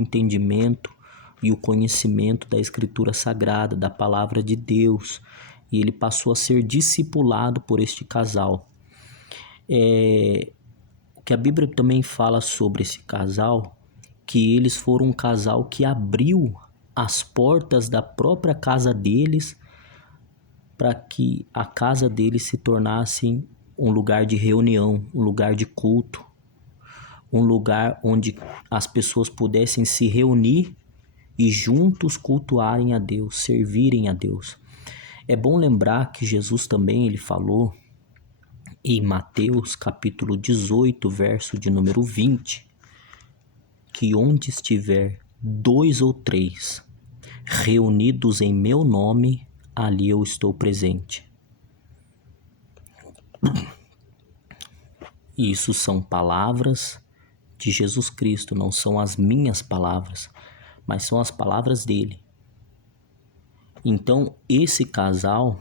entendimento e o conhecimento da Escritura Sagrada, da Palavra de Deus, e ele passou a ser discipulado por este casal. O que a Bíblia também fala sobre esse casal, que eles foram um casal que abriu as portas da própria casa deles para que a casa deles se tornasse um lugar de reunião, um lugar de culto, um lugar onde as pessoas pudessem se reunir e juntos cultuarem a Deus, servirem a Deus. É bom lembrar que Jesus também ele falou em Mateus capítulo 18, verso de número 20, que onde estiver 2 ou 3 reunidos em meu nome, ali eu estou presente. Isso são palavras de Jesus Cristo, não são as minhas palavras, mas são as palavras dele. Então, esse casal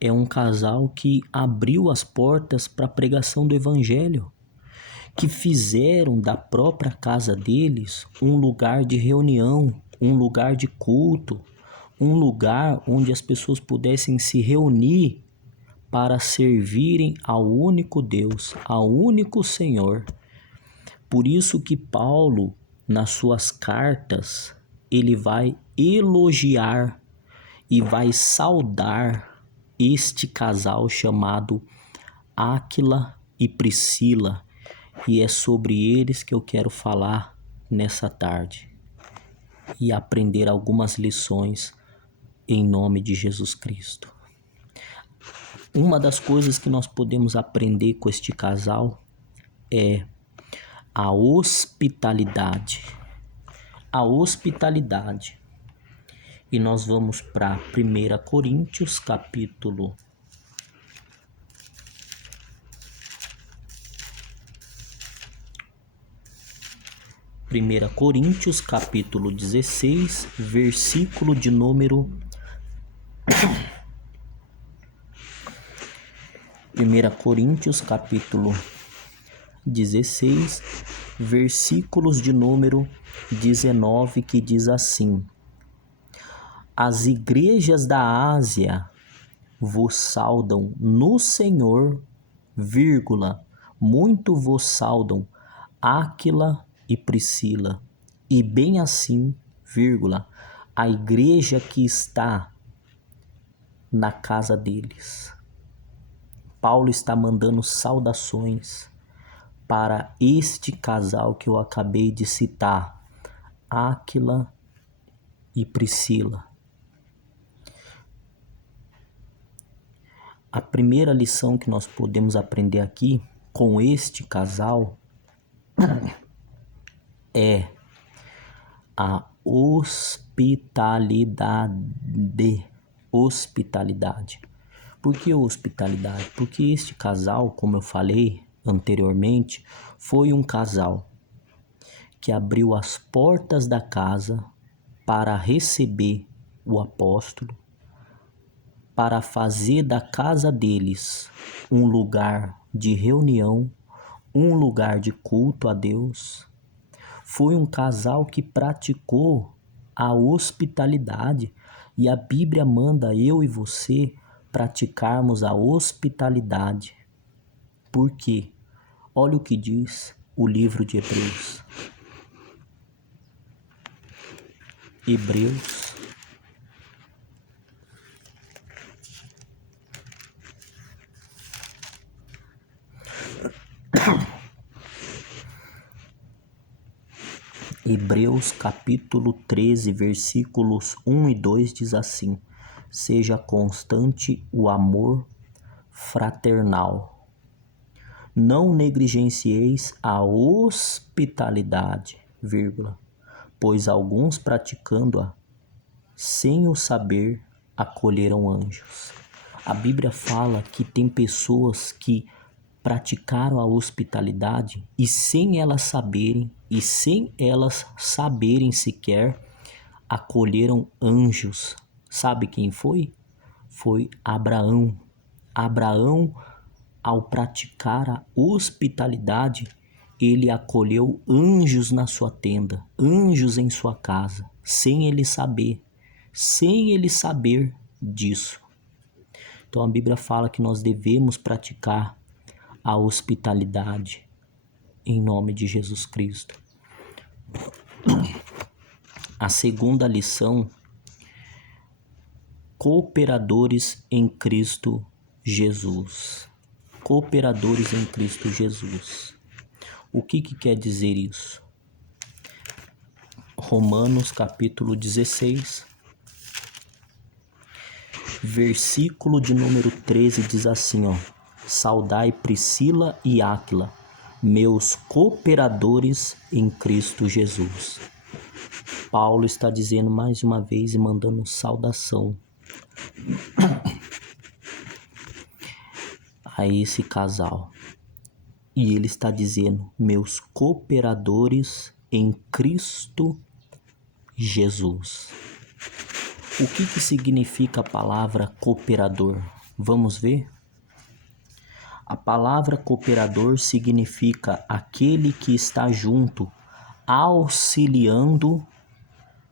é um casal que abriu as portas para a pregação do Evangelho, que fizeram da própria casa deles um lugar de reunião, um lugar de culto, um lugar onde as pessoas pudessem se reunir para servirem ao único Deus, ao único Senhor. Por isso que Paulo, nas suas cartas, ele vai elogiar e vai saudar este casal chamado Áquila e Priscila, e é sobre eles que eu quero falar nessa tarde e aprender algumas lições em nome de Jesus Cristo. Uma das coisas que nós podemos aprender com este casal é a hospitalidade. A hospitalidade. E nós vamos para 1 Coríntios, capítulo 16, versículo de número 1 Coríntios, capítulo 16, versículos de número 19, que diz assim: As igrejas da Ásia vos saudam no Senhor, muito vos saudam Áquila e Priscila, e bem assim, a igreja que está na casa deles. Paulo está mandando saudações para este casal que eu acabei de citar, Áquila e Priscila. A primeira lição que nós podemos aprender aqui com este casal é a hospitalidade. Hospitalidade. Por que hospitalidade? Porque este casal, como eu falei anteriormente, foi um casal que abriu as portas da casa para receber o apóstolo, para fazer da casa deles um lugar de reunião, um lugar de culto a Deus. Foi um casal que praticou a hospitalidade, e a Bíblia manda eu e você praticarmos a hospitalidade. Por quê? Olha o que diz o livro de Hebreus. Hebreus capítulo 13, versículos 1 e 2 diz assim: Seja constante o amor fraternal. Não negligencieis a hospitalidade, pois alguns praticando-a sem o saber acolheram anjos. A Bíblia fala que tem pessoas que praticaram a hospitalidade e sem elas saberem sequer, acolheram anjos. Sabe quem foi? Foi Abraão. Abraão, ao praticar a hospitalidade, ele acolheu anjos na sua tenda, anjos em sua casa, sem ele saber disso. Então a Bíblia fala que nós devemos praticar a hospitalidade em nome de Jesus Cristo. A segunda lição: cooperadores em Cristo Jesus. Cooperadores em Cristo Jesus. O que quer dizer isso? Romanos capítulo 16, versículo de número 13 diz assim, ó: saudai Priscila e Áquila, meus cooperadores em Cristo Jesus. Paulo está dizendo mais uma vez e mandando saudação a esse casal. E ele está dizendo, meus cooperadores em Cristo Jesus. O que significa a palavra cooperador? Vamos ver? A palavra cooperador significa aquele que está junto, auxiliando,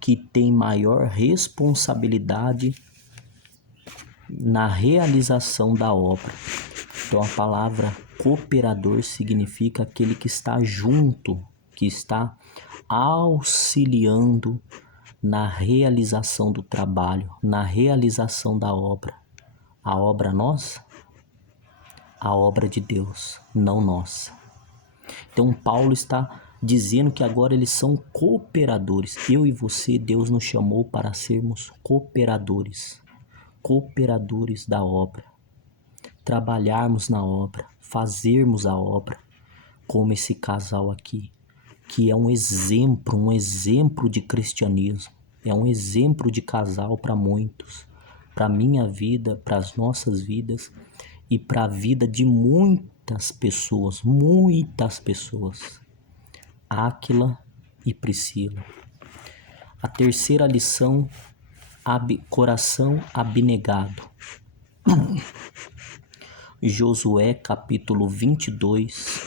que tem maior responsabilidade na realização da obra. Então a palavra cooperador significa aquele que está junto, que está auxiliando na realização do trabalho, na realização da obra. A obra nossa? A obra de Deus, não nossa. Então Paulo está dizendo que agora eles são cooperadores. Eu e você, Deus nos chamou para sermos cooperadores. Cooperadores da obra. Trabalharmos na obra, fazermos a obra, como esse casal aqui, que é um exemplo de cristianismo, é um exemplo de casal para muitos, para a minha vida, para as nossas vidas e para a vida de muitas pessoas, Áquila e Priscila. A terceira lição, coração abnegado. Josué capítulo 22,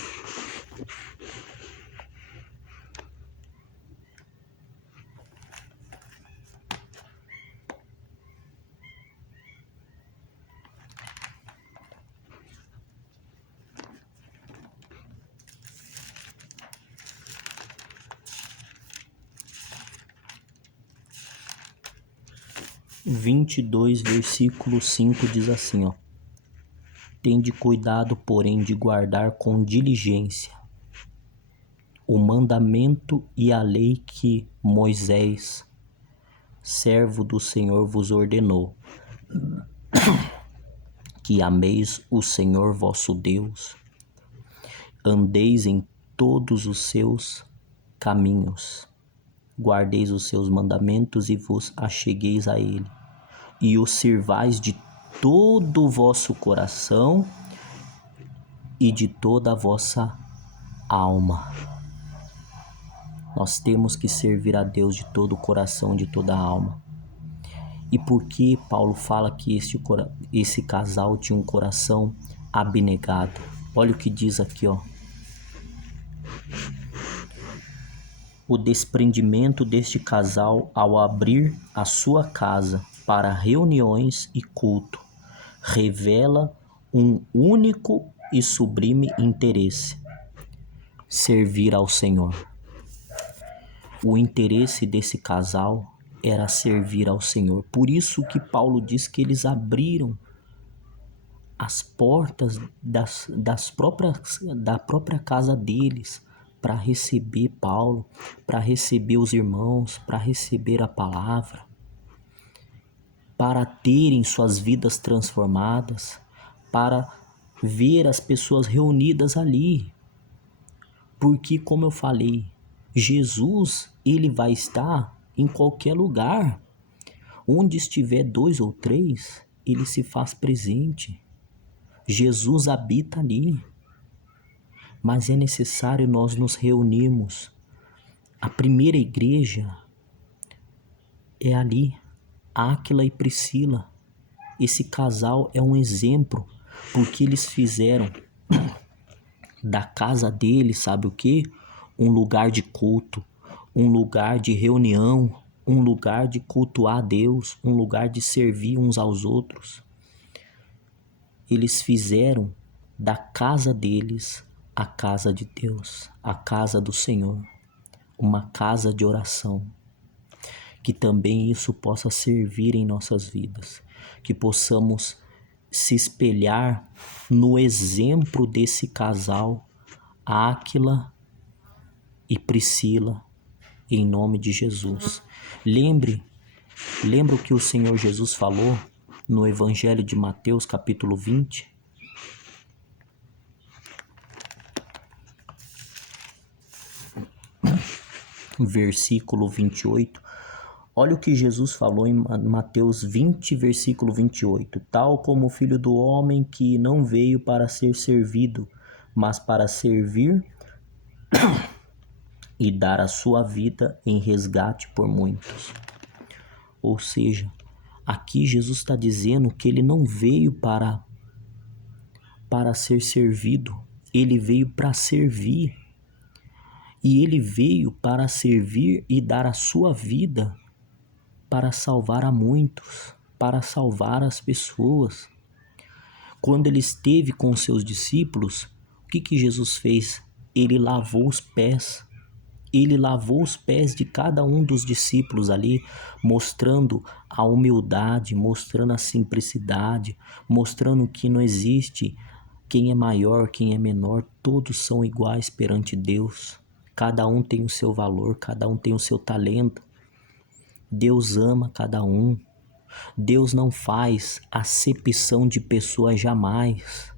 versículo 5 diz assim, ó: tende cuidado, porém, de guardar com diligência o mandamento e a lei que Moisés, servo do Senhor, vos ordenou, que ameis o Senhor vosso Deus, andeis em todos os seus caminhos, guardeis os seus mandamentos e vos achegueis a ele, e o sirvais de todo o vosso coração e de toda a vossa alma. Nós temos que servir a Deus de todo o coração, de toda a alma. E por que Paulo fala que esse casal tinha um coração abnegado? Olha o que diz aqui, ó. O desprendimento deste casal ao abrir a sua casa para reuniões e culto revela um único e sublime interesse: servir ao Senhor. O interesse desse casal era servir ao Senhor. Por isso que Paulo diz que eles abriram as portas da própria casa deles para receber Paulo, para receber os irmãos, para receber a palavra, para terem suas vidas transformadas, para ver as pessoas reunidas ali. Porque, como eu falei, Jesus, ele vai estar em qualquer lugar. Onde estiver 2 ou 3, ele se faz presente. Jesus habita ali. Mas é necessário nós nos reunirmos. A primeira igreja é ali, Áquila e Priscila. Esse casal é um exemplo, porque eles fizeram da casa dele, sabe o quê? Um lugar de culto, um lugar de reunião, um lugar de cultuar a Deus, um lugar de servir uns aos outros. Eles fizeram da casa deles a casa de Deus, a casa do Senhor, uma casa de oração. Que também isso possa servir em nossas vidas, que possamos se espelhar no exemplo desse casal, Áquila e Priscila, em nome de Jesus. Lembra o que o Senhor Jesus falou no Evangelho de Mateus, capítulo 20? Versículo 28. Olha o que Jesus falou em Mateus 20, versículo 28. Tal como o Filho do Homem que não veio para ser servido, mas para servir e dar a sua vida em resgate por muitos. Ou seja, aqui Jesus está dizendo que ele não veio para ser servido, ele veio para servir. E ele veio para servir e dar a sua vida para salvar a muitos, para salvar as pessoas. Quando ele esteve com seus discípulos, o que Jesus fez? Ele lavou os pés. Ele lavou os pés de cada um dos discípulos ali, mostrando a humildade, mostrando a simplicidade, mostrando que não existe quem é maior, quem é menor, todos são iguais perante Deus. Cada um tem o seu valor, cada um tem o seu talento. Deus ama cada um. Deus não faz acepção de pessoas jamais.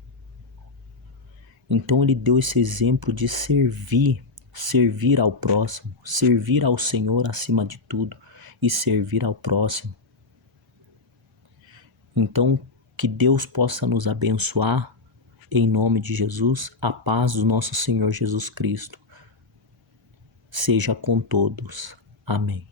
Então ele deu esse exemplo de servir ao próximo, servir ao Senhor acima de tudo e servir ao próximo. Então que Deus possa nos abençoar em nome de Jesus, a paz do nosso Senhor Jesus Cristo seja com todos. Amém.